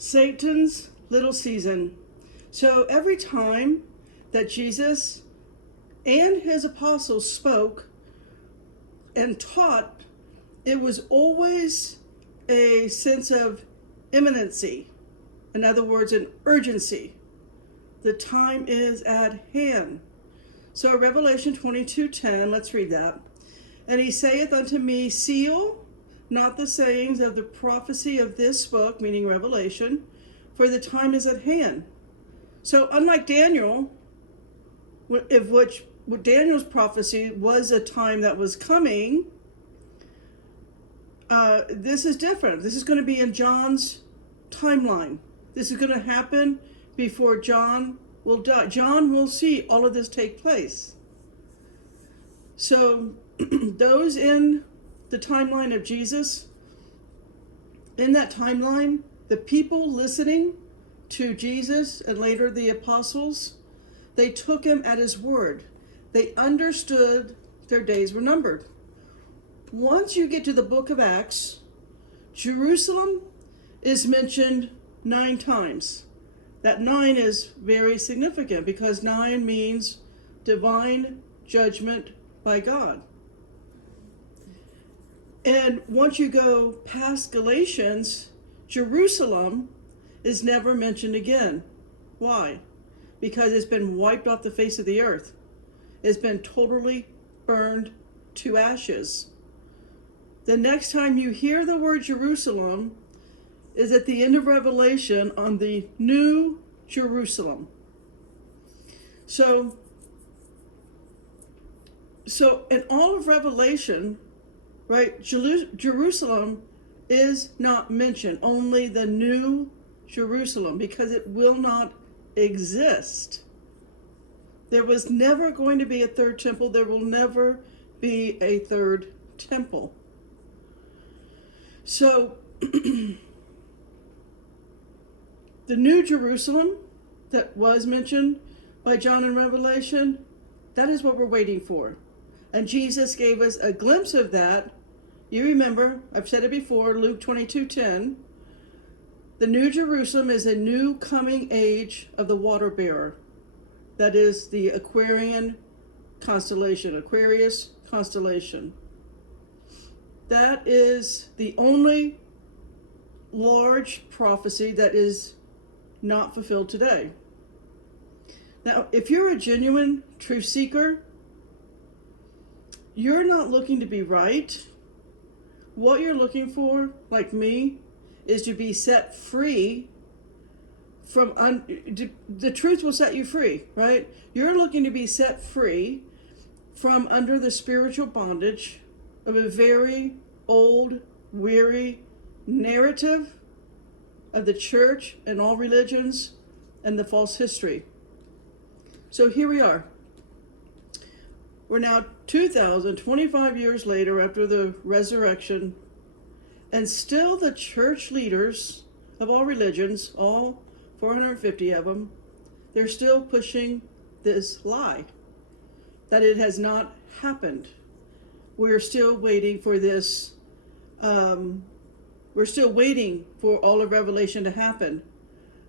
Satan's little season. So every time that Jesus and his apostles spoke and taught, it was always a sense of imminency. In other words, an urgency. The time is at hand. So Revelation 22:10, let's read that. And he saith unto me, seal not the sayings of the prophecy of this book, meaning Revelation, for the time is at hand. So unlike Daniel, which Daniel's prophecy was a time that was coming, this is different. This is going to be in John's timeline. This is going to happen before John will die. John will see all of this take place. So those in the timeline of Jesus, in that timeline, the people listening to Jesus and later the apostles, they took him at his word. They understood their days were numbered. Once you get to the book of Acts, Jerusalem is mentioned 9 times. That 9 is very significant because 9 means divine judgment by God. And once you go past Galatians, Jerusalem is never mentioned again. Why? Because it's been wiped off the face of the earth. It's been totally burned to ashes. The next time you hear the word Jerusalem is at the end of Revelation on the New Jerusalem. So in all of Revelation, right, Jerusalem is not mentioned, only the New Jerusalem, because it will not exist. There was never going to be a third temple. There will never be a third temple. So the New Jerusalem that was mentioned by John in Revelation, that is what we're waiting for. And Jesus gave us a glimpse of that. You remember, I've said it before, Luke 22:10. The New Jerusalem is a new coming age of the water bearer. That is the Aquarian constellation, Aquarius constellation. That is the only large prophecy that is not fulfilled today. Now, if you're a genuine truth seeker, you're not looking to be right. What you're looking for, like me, is to be set free from, the truth will set you free, right? You're looking to be set free from under the spiritual bondage of a very old, weary narrative of the church and all religions and the false history. So here we are. We're now 2,025 years later after the resurrection, and still the church leaders of all religions, all 450 of them, they're still pushing this lie that it has not happened. We're still waiting for this, we're still waiting for all of Revelation to happen.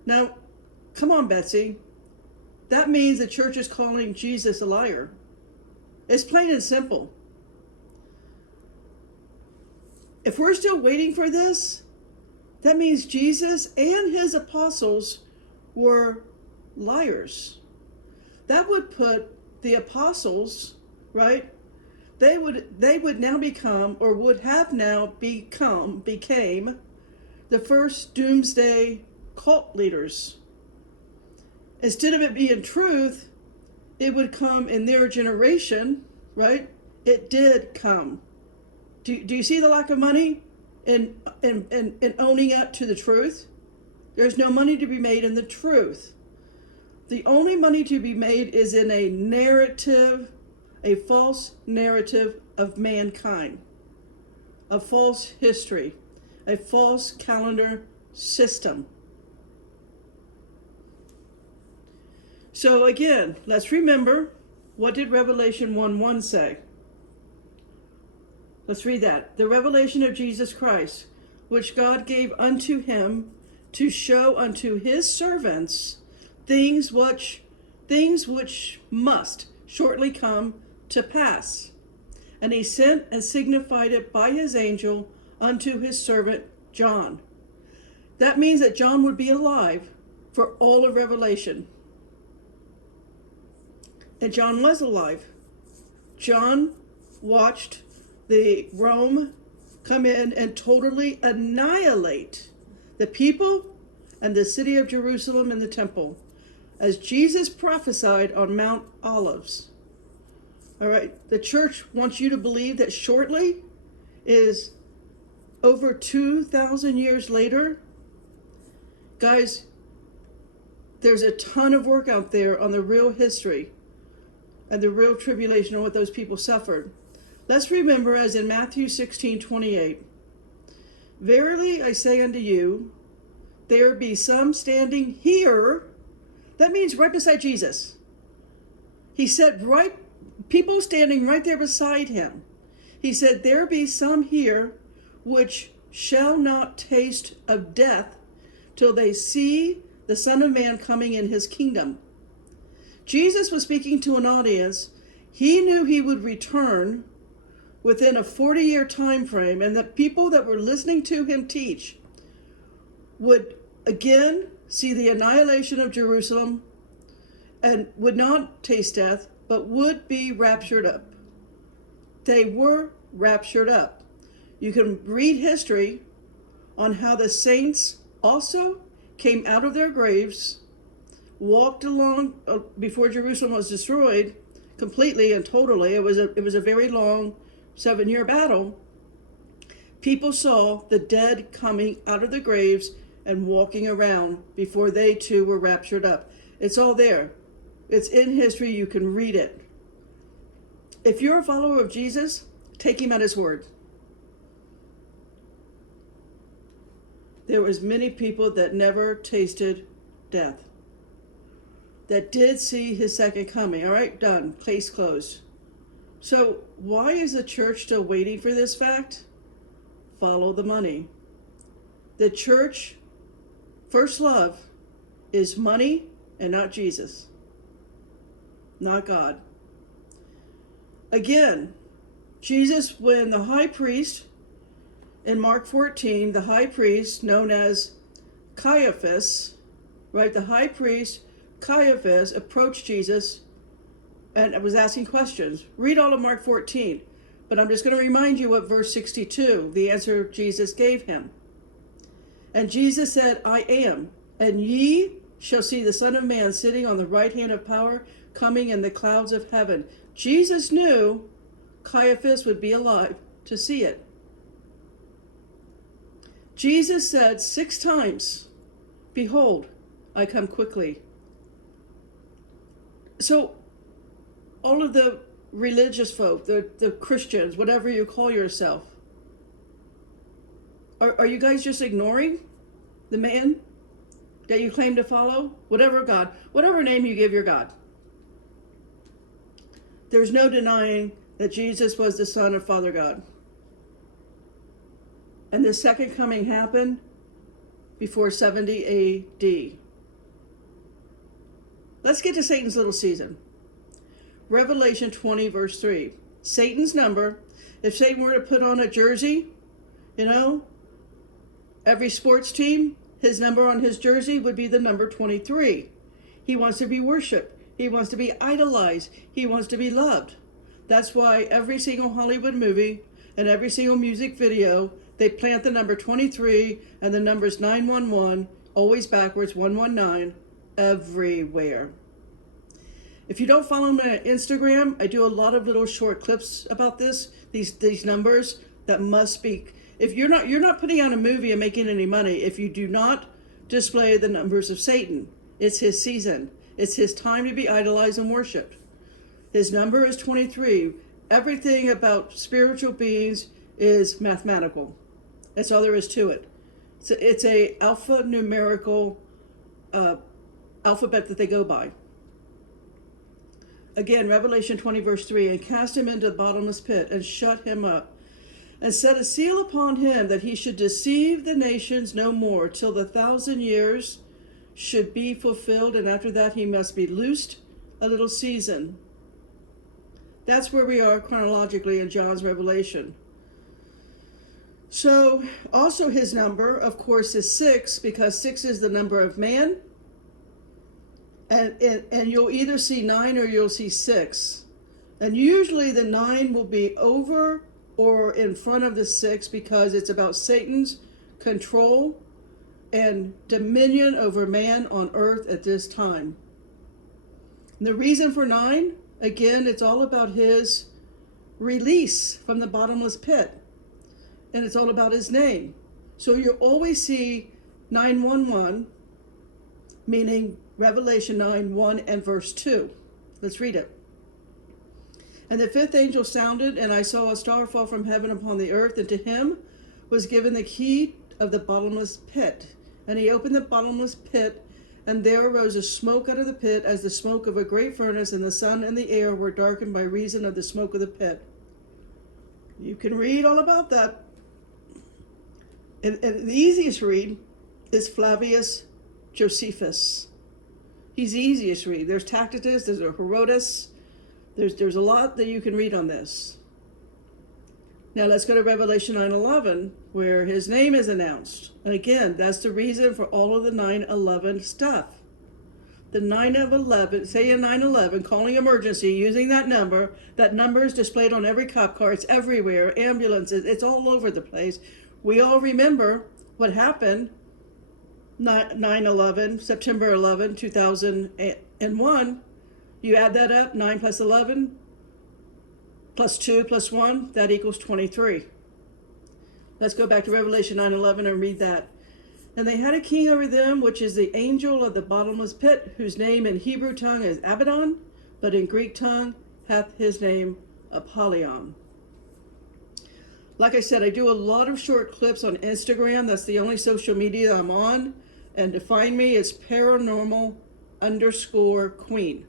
Now, come on, Betsy. That means the church is calling Jesus a liar. It's plain and simple. If we're still waiting for this, that means Jesus and his apostles were liars. That would put the apostles, right? They would now become, or would have now became the first doomsday cult leaders. Instead of it being truth, it would come in their generation, right? It did come. Do you see the lack of money in owning up to the truth? There's no money to be made in the truth. The only money to be made is in a narrative, a false narrative of mankind, a false history, a false calendar system. So again, let's remember, what did Revelation 1:1 say? Let's read that. The revelation of Jesus Christ, which God gave unto him to show unto his servants things which must shortly come to pass. And he sent and signified it by his angel unto his servant John. That means that John would be alive for all of Revelation. And John was alive. John watched the Rome come in and totally annihilate the people and the city of Jerusalem and the temple, as Jesus prophesied on Mount Olives. All right, the church wants you to believe that shortly is over 2,000 years later. Guys, there's a ton of work out there on the real history and the real tribulation and what those people suffered. Let's remember, as in Matthew 16:28, verily I say unto you, there be some standing here. That means right beside Jesus. He said people standing right there beside him. He said, there be some here which shall not taste of death till they see the Son of Man coming in his kingdom. Jesus was speaking to an audience. He knew he would return within a 40-year time frame, and the people that were listening to him teach would again see the annihilation of Jerusalem and would not taste death, but would be raptured up. They were raptured up. You can read history on how the saints also came out of their graves, walked along before Jerusalem was destroyed completely and totally. It was a very long 7-year battle. People saw the dead coming out of the graves and walking around before they too were raptured up. It's all there. It's in history. You can read it. If you're a follower of Jesus, take him at his word. There was many people that never tasted death, that did see his second coming. All right, done. Case closed. So why is the church still waiting for this fact? Follow the money. The church, first love, is money and not Jesus, not God. Again, Jesus, when the high priest, in Mark 14, the high priest known as Caiaphas, right, the high priest Caiaphas approached Jesus and was asking questions. Read all of Mark 14, but I'm just going to remind you what verse 62, the answer Jesus gave him. And Jesus said, I am, and ye shall see the Son of Man sitting on the right hand of power, coming in the clouds of heaven. Jesus knew Caiaphas would be alive to see it. Jesus said 6 times, behold, I come quickly. So all of the religious folk, the Christians, whatever you call yourself, are you guys just ignoring the man that you claim to follow? Whatever God, whatever name you give your God. There's no denying that Jesus was the Son of Father God. And the second coming happened before 70 AD. Let's get to Satan's little season. Revelation 20, verse 3. Satan's number, if Satan were to put on a jersey, every sports team, his number on his jersey would be the number 23. He wants to be worshiped. He wants to be idolized. He wants to be loved. That's why every single Hollywood movie and every single music video, they plant the number 23 and the numbers 911, always backwards, 119, everywhere. If you don't follow me on Instagram, I do a lot of little short clips about this, these numbers that must speak. If you're not putting out a movie and making any money if you do not display the numbers of Satan. It's his season. It's his time to be idolized and worshipped. His number is 23. Everything about spiritual beings is mathematical. That's all there is to it. It's a alphanumerical alphabet that they go by. Again, Revelation 20 verse 3, and cast him into the bottomless pit and shut him up. and set a seal upon him, that he should deceive the nations no more, till the 1,000 years should be fulfilled, and after that he must be loosed a little season. That's where we are chronologically in John's Revelation. So also his number, of course, is 6, because 6 is the number of man. And you'll either see 9 or you'll see 6. And usually the 9 will be over or in front of the 6, because it's about Satan's control and dominion over man on earth at this time. And the reason for 9, again, it's all about his release from the bottomless pit. And it's all about his name. So you always see 911, meaning Revelation 9:1 and verse 2. Let's read it. And the 5th angel sounded, and I saw a star fall from heaven upon the earth, and to him was given the key of the bottomless pit. And he opened the bottomless pit, and there arose a smoke out of the pit, as the smoke of a great furnace, and the sun and the air were darkened by reason of the smoke of the pit. You can read all about that. And the easiest read is Flavius Josephus. He's the easiest read. There's Tacitus, there's a Herodotus. There's a lot that you can read on this. Now let's go to Revelation 9:11, where his name is announced. And again, that's the reason for all of the 9/11 stuff. The 9 of 11, say in 9/11, calling emergency, using that number is displayed on every cop car, it's everywhere, ambulances, it's all over the place. We all remember what happened 9/11, September 11, 2001. You add that up, 9 plus 11, plus 2 plus 1, that equals 23. Let's go back to Revelation 9:11 and read that. And they had a king over them, which is the angel of the bottomless pit, whose name in Hebrew tongue is Abaddon, but in Greek tongue hath his name Apollyon. Like I said, I do a lot of short clips on Instagram. That's the only social media I'm on. And to find me, it's paranormal_queen.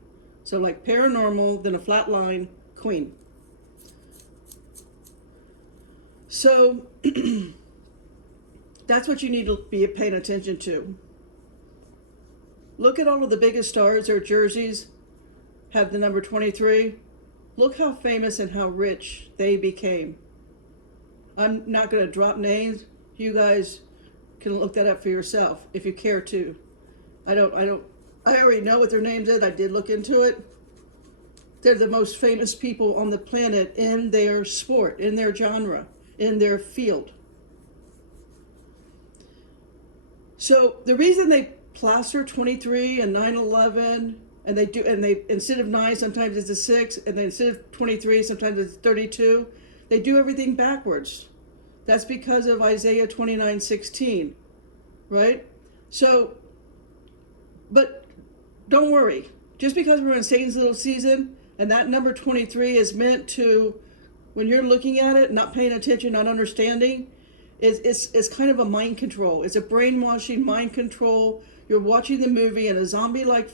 So like paranormal, then a flat line, queen. So that's what you need to be paying attention to. Look at all of the biggest stars. Their jerseys have the number 23. Look how famous and how rich they became. I'm not going to drop names. You guys can look that up for yourself if you care to. I already know what their names is. I did look into it. They're the most famous people on the planet in their sport, in their genre, in their field. So the reason they plaster 23 and 9/11, and they instead of 9, sometimes it's a 6, and then instead of 23, sometimes it's 32. They do everything backwards. That's because of Isaiah 29:16, right? So, but don't worry. Just because we're in Satan's little season, and that number 23 is meant to, when you're looking at it, not paying attention, not understanding, it's kind of a mind control. It's a brainwashing mind control. You're watching the movie in a zombie-like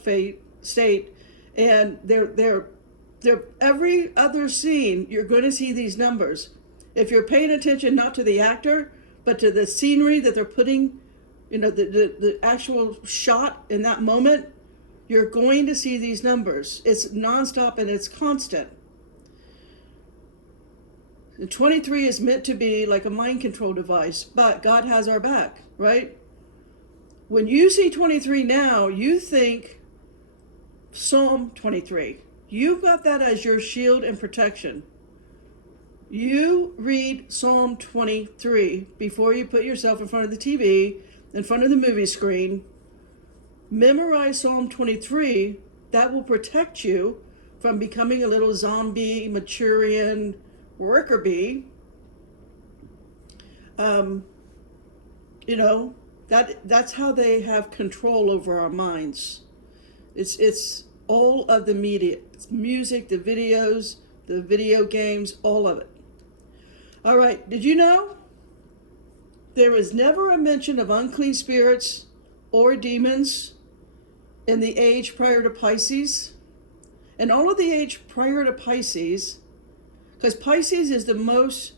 state, and they're every other scene, you're going to see these numbers. If you're paying attention not to the actor, but to the scenery that they're putting, the actual shot in that moment, you're going to see these numbers. It's nonstop and it's constant. And 23 is meant to be like a mind control device, but God has our back, right? When you see 23 now, you think Psalm 23. You've got that as your shield and protection. You read Psalm 23 before you put yourself in front of the TV, in front of the movie screen. Memorize Psalm 23. That will protect you from becoming a little zombie, Manchurian worker bee. That's how they have control over our minds. It's all of the media. It's music, the videos, the video games, all of it. All right, did you know there was never a mention of unclean spirits or demons in the age prior to Pisces? And all of the age prior to Pisces, because Pisces is the most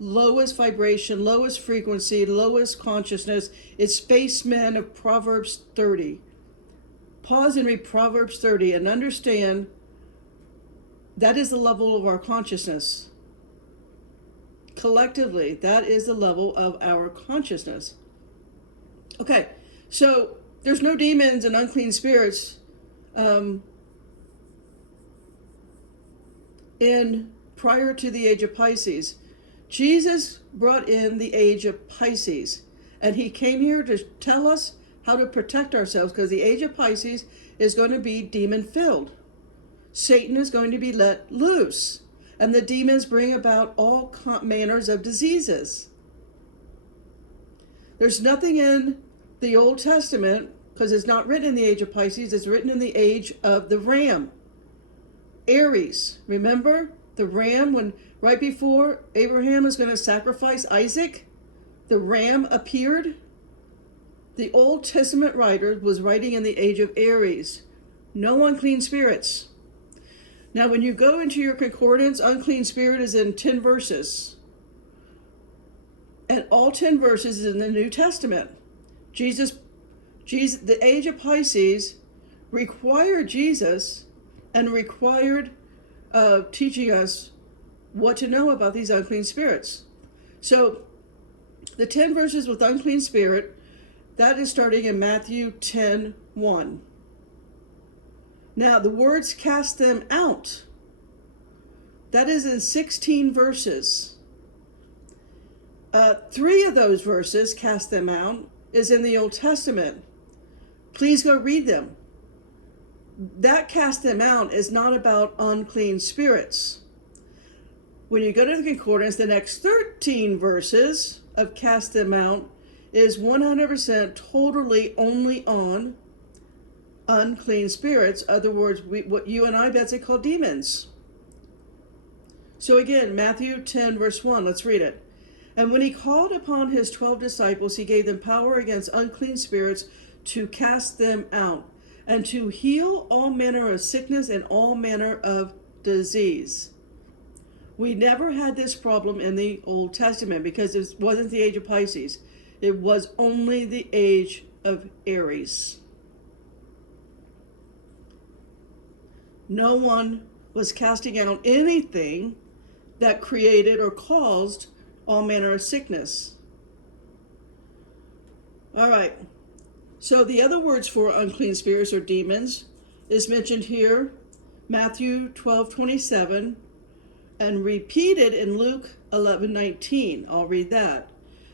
lowest vibration, lowest frequency, lowest consciousness. It's spacemen of Proverbs 30. Pause and read Proverbs 30 and understand that is the level of our consciousness. Collectively, that is the level of our consciousness. Okay, so there's no demons and unclean spirits in prior to the age of Pisces. Jesus brought in the age of Pisces, and he came here to tell us how to protect ourselves, because the age of Pisces is going to be demon filled. Satan is going to be let loose, and the demons bring about all manners of diseases. There's nothing in the Old Testament, because it's not written in the age of Pisces, it's written in the age of the ram. Aries, remember the ram, when right before Abraham was going to sacrifice Isaac, the ram appeared. The Old Testament writer was writing in the age of Aries. No unclean spirits. Now, when you go into your concordance, unclean spirit is in 10 verses. And all 10 verses is in the New Testament. Jesus, the age of Pisces required Jesus and required teaching us what to know about these unclean spirits. So the 10 verses with unclean spirit, that is starting in Matthew 10:1. Now the words cast them out, that is in 16 verses. 3 of those verses, cast them out, is in the Old Testament. Please go read them. That cast them out is not about unclean spirits. When you go to the concordance, the next 13 verses of cast them out is 100% totally only on unclean spirits. In other words, what you and I, Betsy, call demons. So again, Matthew 10 verse 1, let's read it. And when he called upon his 12 disciples, he gave them power against unclean spirits to cast them out, and to heal all manner of sickness and all manner of disease. We never had this problem in the Old Testament because it wasn't the age of Pisces. It was only the age of Aries. No one was casting out anything that created or caused all manner of sickness. All right. So the other words for unclean spirits or demons is mentioned here, Matthew 12:27, and repeated in Luke 11:19. I'll read that.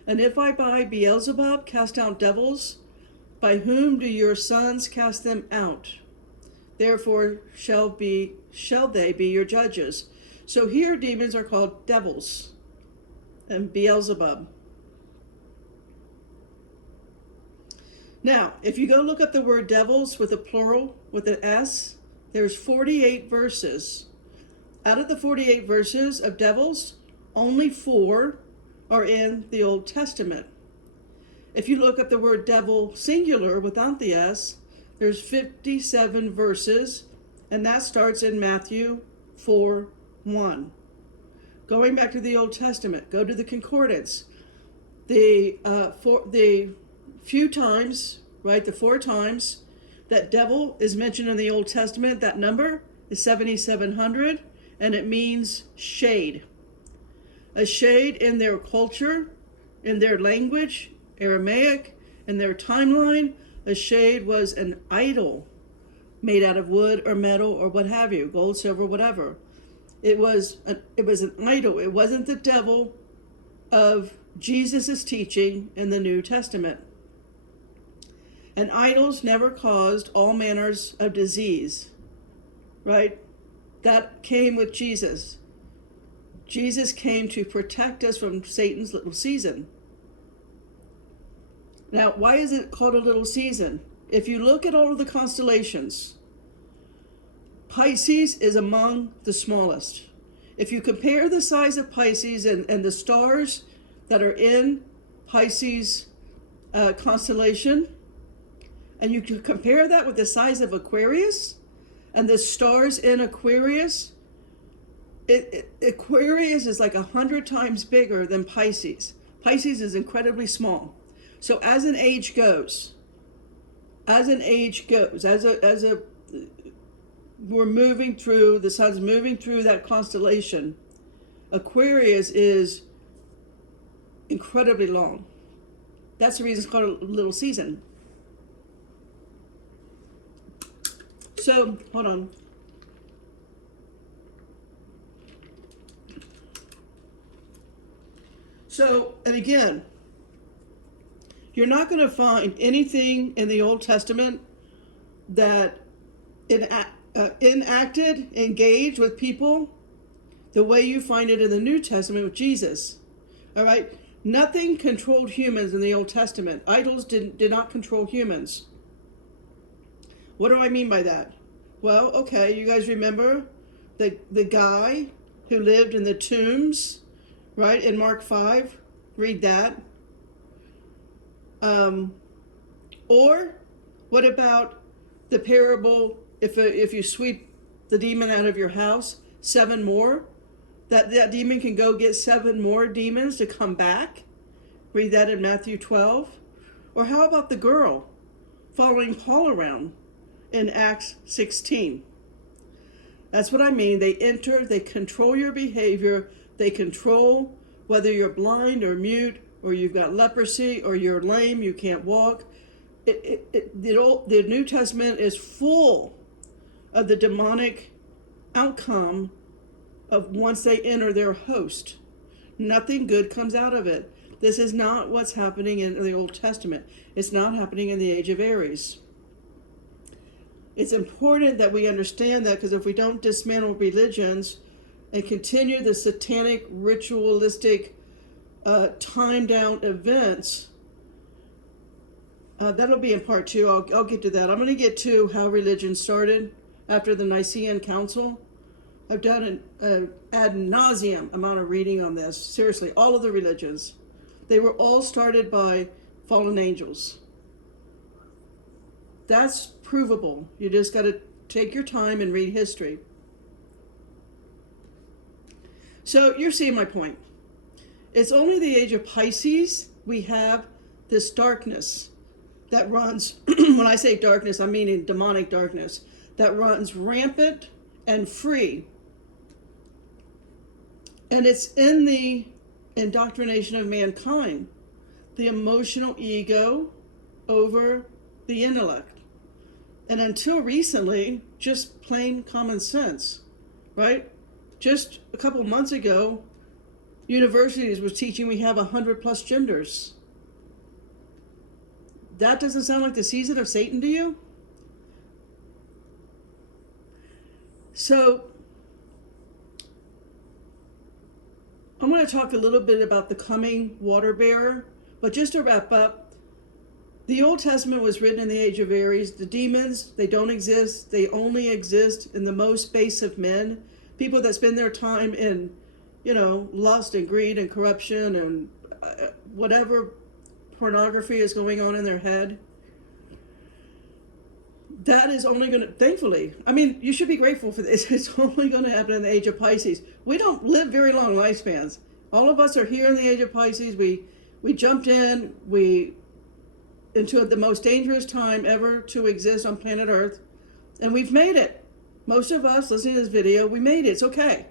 And if I by Beelzebub cast out devils, by whom do your sons cast them out? Therefore shall they be your judges. So here demons are called devils and Beelzebub. Now, if you go look up the word devils with a plural, with an S, there's 48 verses. Out of the 48 verses of devils, only 4 are in the Old Testament. If you look up the word devil singular without the S, there's 57 verses, and that starts in Matthew 4:1. Going back to the Old Testament, go to the concordance. The 4 times that devil is mentioned in the Old Testament, that number is 7,700, and it means shade. A shade in their culture, in their language, Aramaic, in their timeline, a shade was an idol made out of wood or metal or what have you, gold, silver, whatever. It was an idol. It wasn't the devil of Jesus' teaching in the New Testament. And idols never caused all manners of disease, right? That came with Jesus. Jesus came to protect us from Satan's little season. Now, why is it called a little season? If you look at all of the constellations, Pisces is among the smallest. If you compare the size of Pisces and the stars that are in Pisces constellation, and you can compare that with the size of Aquarius and the stars in Aquarius, Aquarius is like 100 times bigger than Pisces. Pisces is incredibly small. So as an age goes, as we're moving through, the sun's moving through that constellation, Aquarius is incredibly long. That's the reason it's called a little season. So, hold on. So, and again, you're not going to find anything in the Old Testament that enacted, engaged with people the way you find it in the New Testament with Jesus. All right? Nothing controlled humans in the Old Testament. Idols did not control humans. What do I mean by that? Well, okay, you guys remember the guy who lived in the tombs, right, in Mark 5? Read that. Or what about the parable, if you sweep the demon out of your house, 7 more, that demon can go get 7 more demons to come back? Read that in Matthew 12. Or how about the girl following Paul around in Acts 16? That's what I mean. They enter, they control your behavior, they control whether you're blind or mute, or you've got leprosy, or you're lame, you can't walk. The New Testament is full of the demonic outcome of once they enter their host. Nothing good comes out of it. This is not what's happening in the Old Testament. It's not happening in the age of Aries. It's important that we understand that, because if we don't dismantle religions and continue the satanic, ritualistic, timed-out events, that'll be in part 2. I'll get to that. I'm going to get to how religion started after the Nicene Council. I've done an ad nauseum amount of reading on this. Seriously, all of the religions. They were all started by fallen angels. That's provable. You just got to take your time and read history. So you're seeing my point. It's only the age of Pisces we have this darkness that runs, when I say darkness, I mean in demonic darkness, that runs rampant and free. And it's in the indoctrination of mankind, the emotional ego over the intellect. And until recently, just plain common sense, right? Just a couple months ago, universities was teaching we have 100+ genders. That doesn't sound like the season of Satan to you? So, I'm going to talk a little bit about the coming water bearer, but just to wrap up, the Old Testament was written in the age of Aries. The demons, they don't exist. They only exist in the most base of men. People that spend their time in, lust and greed and corruption and whatever pornography is going on in their head. That is only going to, thankfully, you should be grateful for this. It's only going to happen in the age of Pisces. We don't live very long lifespans. All of us are here in the age of Pisces. We jumped into the most dangerous time ever to exist on planet Earth, and we've made it. Most of us listening to this video, we made it. It's okay.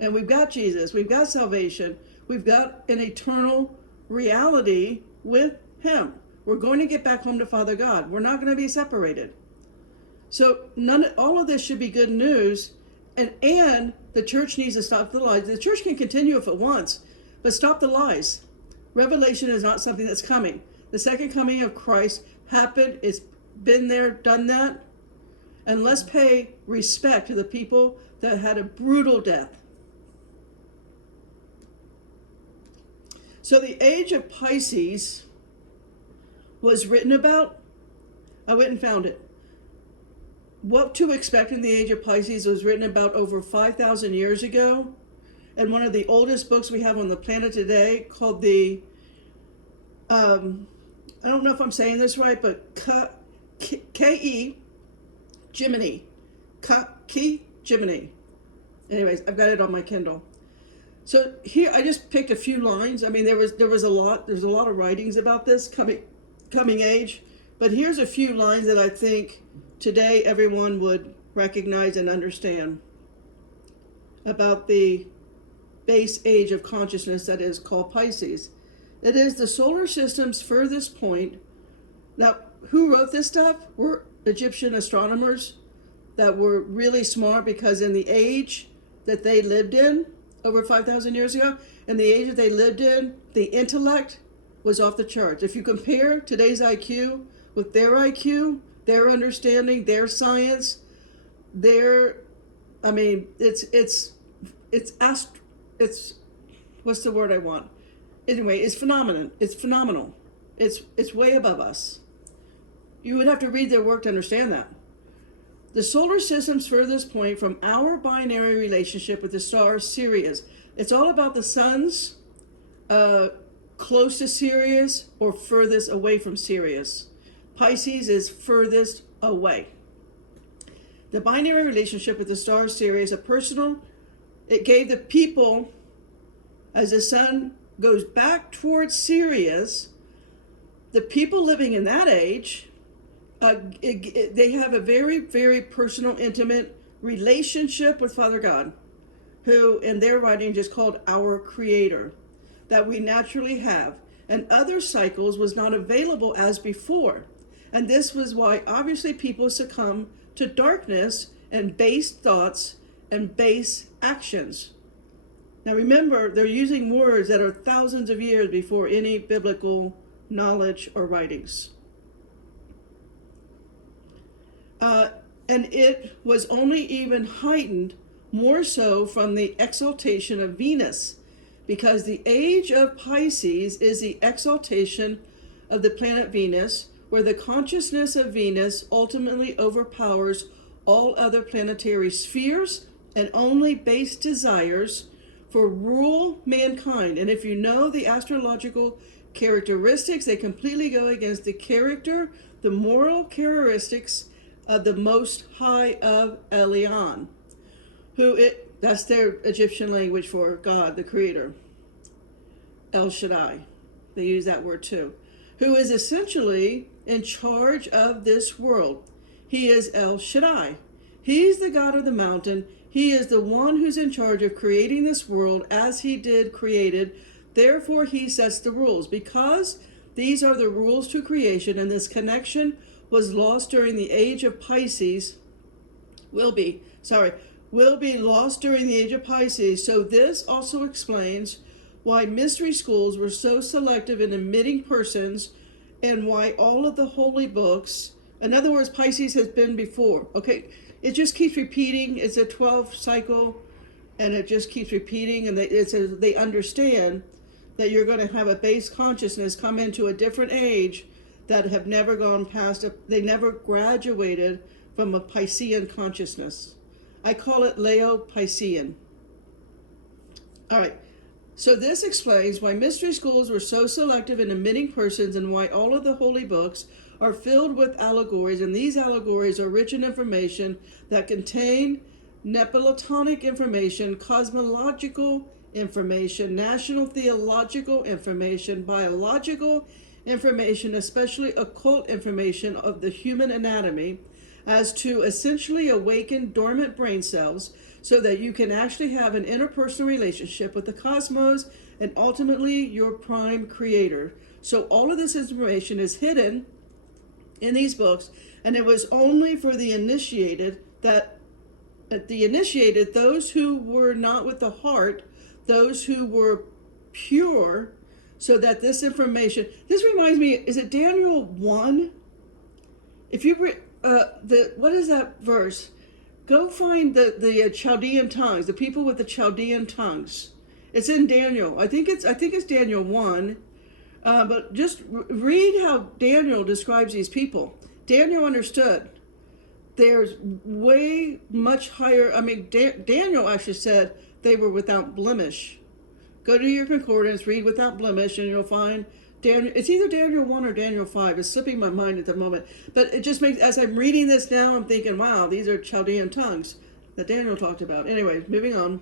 And we've got Jesus. We've got salvation. We've got an eternal reality with Him. We're going to get back home to Father God. We're not going to be separated. So all of this should be good news, and the church needs to stop the lies. The church can continue if it wants, but stop the lies. Revelation is not something that's coming. The second coming of Christ happened. It's been there, done that. And let's pay respect to the people that had a brutal death. So the age of Pisces was written about. I went and found it. What to expect in the age of Pisces was written about over 5,000 years ago. And one of the oldest books we have on the planet today, called the, I don't know if I'm saying this right, but K-E Jiminy. Jiminy. Anyways, I've got it on my Kindle. So here, I just picked a few lines. I mean, there was a lot. There's a lot of writings about this coming age, but here's a few lines that I think today everyone would recognize and understand about the base age of consciousness that is called Pisces. It is the solar system's furthest point. Now, who wrote this stuff? Were Egyptian astronomers that were really smart, because in the age that they lived in, over 5,000 years ago, in the age that they lived in, the intellect was off the charts. If you compare today's IQ with their IQ, their understanding, their science, I mean, it's what's the word I want? Anyway, it's phenomenal. It's phenomenal. It's way above us. You would have to read their work to understand that. The solar system's furthest point from our binary relationship with the star Sirius. It's all about the sun's close to Sirius or furthest away from Sirius. Pisces is furthest away. The binary relationship with the star Sirius, it gave the people, as the sun goes back towards Sirius, the people living in that age, they have a very, very personal, intimate relationship with Father God, who in their writing is called our Creator, that we naturally have. And other cycles was not available as before. And this was why obviously people succumb to darkness and base thoughts and base actions. Now remember, they're using words that are thousands of years before any biblical knowledge or writings. And it was only even heightened more so from the exaltation of Venus, because the age of Pisces is the exaltation of the planet Venus, where the consciousness of Venus ultimately overpowers all other planetary spheres and only base desires for rule mankind. And if you know the astrological characteristics, they completely go against the character, the moral characteristics of the Most High of Elion, that's their Egyptian language for God, the Creator. El Shaddai, they use that word too, who is essentially in charge of this world. He is El Shaddai. He's the God of the mountain. He is the one who's in charge of creating this world as he did created. Therefore, he sets the rules. Because these are the rules to creation, and this connection was lost during the age of Pisces, will be lost during the age of Pisces. So this also explains why mystery schools were so selective in admitting persons, and why all of the holy books, in other words, Pisces has been before. Okay, it just keeps repeating. It's a 12 cycle, and it just keeps repeating, and they understand that you're going to have a base consciousness come into a different age that have never gone past, they never graduated from a Piscean consciousness. I call it Leo-Piscean. All right, so this explains why mystery schools were so selective in admitting persons, and why all of the holy books are filled with allegories, and these allegories are rich in information that contain Neoplatonic information, cosmological information, national theological information, biological information, especially occult information of the human anatomy, as to essentially awaken dormant brain cells so that you can actually have an interpersonal relationship with the cosmos and ultimately your prime creator. So all of this information is hidden in these books, and it was only for the initiated, those who were not with the heart, those who were pure, so that this information, this reminds me, is it Daniel 1? If you what is that verse? Go find the Chaldean tongues, the people with the Chaldean tongues. It's in Daniel. I think it's Daniel 1. But just read how Daniel describes these people. Daniel understood. There's way much higher. I mean, Daniel actually said they were without blemish. Go to your concordance, read without blemish, and you'll find Daniel. It's either Daniel 1 or Daniel 5. It's slipping my mind at the moment. But it just makes, as I'm reading this now, I'm thinking, wow, these are Chaldean tongues. that Daniel talked about. Anyway, moving on.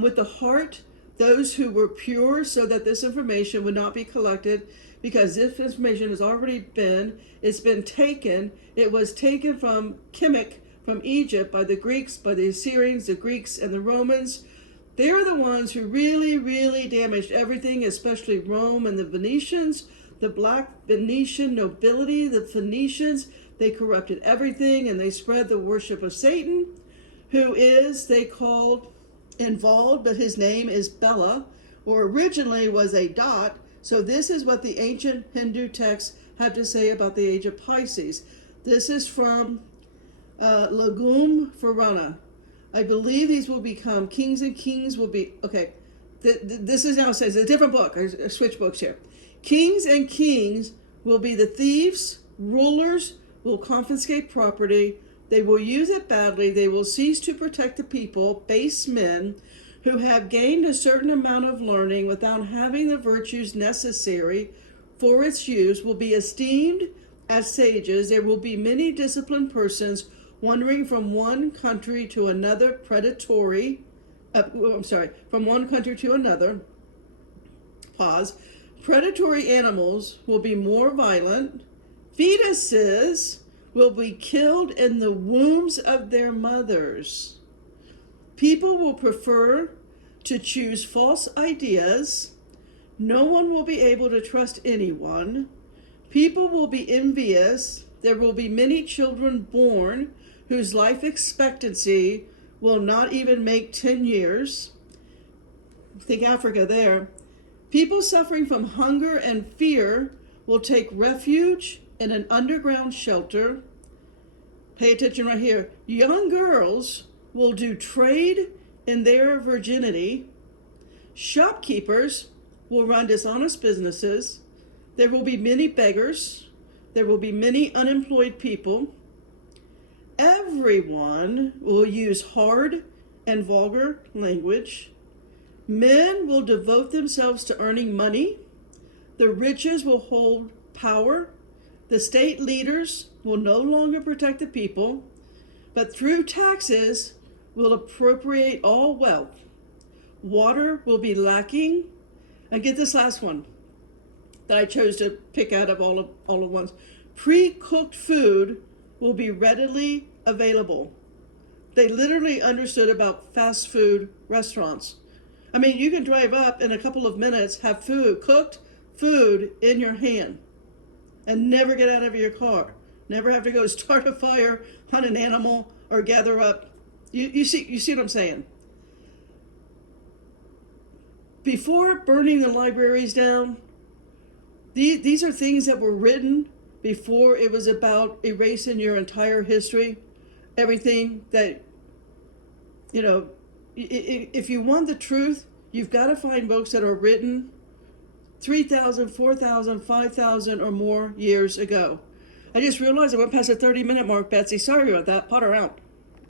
With the heart, those who were pure, so that this information would not be collected, because this information has already been, it's been taken. It was taken from Kemek, from Egypt, by the Greeks, by the Assyrians, the Greeks, and the Romans. They are the ones who really, really damaged everything, especially Rome and the Venetians, the black Venetian nobility, the Phoenicians. They corrupted everything, and they spread the worship of Satan, who is, they called, involved, but his name is Bela, or originally was a dot. So this is what the ancient Hindu texts have to say about the age of Pisces. This is from Lagum Purana. I believe these will become kings, and kings will be, okay, this is now says a different book. I switch books here. Kings and kings will be the thieves, rulers will confiscate property, they will use it badly, they will cease to protect the people, base men who have gained a certain amount of learning without having the virtues necessary for its use will be esteemed as sages. There will be many disciplined persons wandering from one country to another, from one country to another. Pause. Predatory animals will be more violent. Fetuses will be killed in the wombs of their mothers. People will prefer to choose false ideas. No one will be able to trust anyone. People will be envious. There will be many children born whose life expectancy will not even make 10 years. Think Africa there. People suffering from hunger and fear will take refuge in an underground shelter. Pay attention right here. Young girls will do trade in their virginity. Shopkeepers will run dishonest businesses. There will be many beggars. There will be many unemployed people. Everyone will use hard and vulgar language. Men will devote themselves to earning money. The riches will hold power. The state leaders will no longer protect the people, but through taxes will appropriate all wealth. Water will be lacking. And get this last one that I chose to pick out of all of ones. Pre-cooked food will be readily available. They literally understood about fast food restaurants. I mean, you can drive up in a couple of minutes, have cooked food in your hand, and never get out of your car. Never have to go start a fire, hunt an animal, or gather up. You see what I'm saying? Before burning the libraries down, these are things that were written before it was about erasing your entire history. Everything that, if you want the truth, you've got to find books that are written 3,000, 4,000, 5,000 or more years ago. I just realized I went past the 30-minute mark, Betsy. Sorry about that. Potter out.